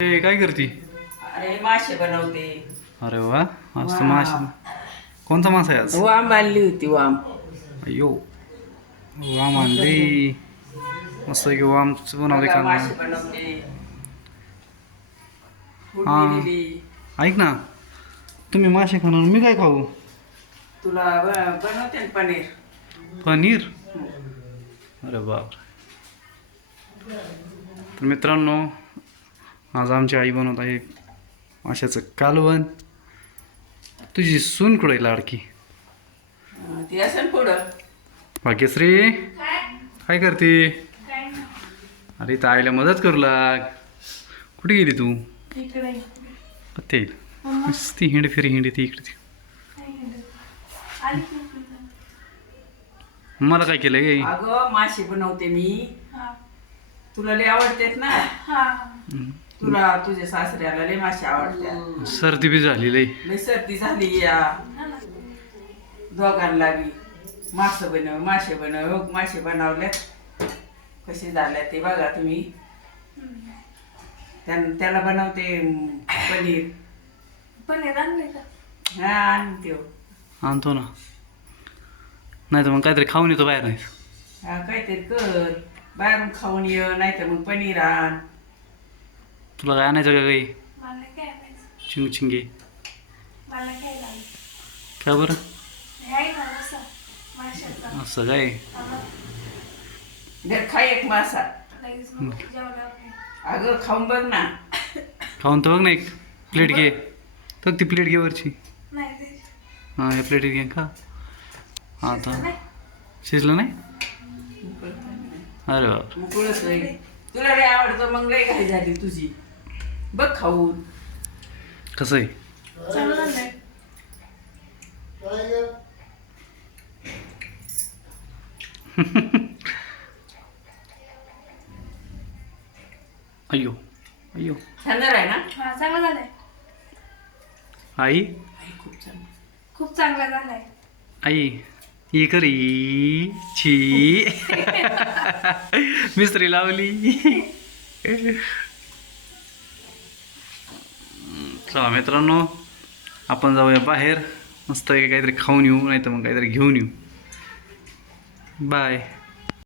काय करते? अरे मासे बनवते. अरे वा, मस्त मासे. कोणता मासा आहे आज? वाम आणली होती वाम. अयो, वाम आणली. मस्त की वाम बनवते बघा, का? मासे बनवते. हा, फोडणी दिली. ऐक ना, तुम्ही मासे खाणार, मी काय खाऊ? तुला बनवते ना पनीर. पनीर? अरे बाप. तर मित्रांनो, आज आमची आई बनवत आहे माशाचं कालवण. तुझी सून कुठे आहे लाडकी? ती असेल पुढं. भाग्यश्री काय करते? अरे तर आईला मदत करू लाग. कुठे गेली तू? ते ती हिंड फिरी हिंडी ती इकडे. मला काय केलं गे? अगं मासे बनवते मी. तुला लय आवडतेत ना. तुला तुझ्या सासऱ्याला लय मासे आवडतात. सर्दी बी झाली लय. लय सर्दी झाली या दोघांना बी. मासे बनव मासे बनवले कसे झाले ते बघा तुम्ही. त्याला बनवते पनीर आणले का? हा आणते. आणतो ना, नाही तर मग काहीतरी खाऊन येतो बाहेर. नाही हा काहीतरी कर, बाहेरून खाऊन ये, नाही तर मग पनीर आण. तुला काय आणायचं का काही? चिंगे का बरं? असं काय? घर खा एक मासा. अगं खाऊन बघ ना. खाऊन तर बघ ना, एक प्लेट घे. बघ ती प्लेट घे वरची. हां, हे प्लेट घे का? हां, आता शिजलं नाही? अरे बाप. मुकळच होईल. तुला लय आवडतं मग लय घाई झाली तुझी. बघ खाऊन कसं आहे? अय्यो अय्यो. छान आहे ना. चांगला झालाय. आई खूप चांगला झालाय. आई ही करी छी. मिस्त्री लावली. चला मित्रांनो, आपण जाऊया बाहेर. मस्त काहीतरी खाऊन येऊ, नाही तर मग काहीतरी घेऊन येऊ. बाय.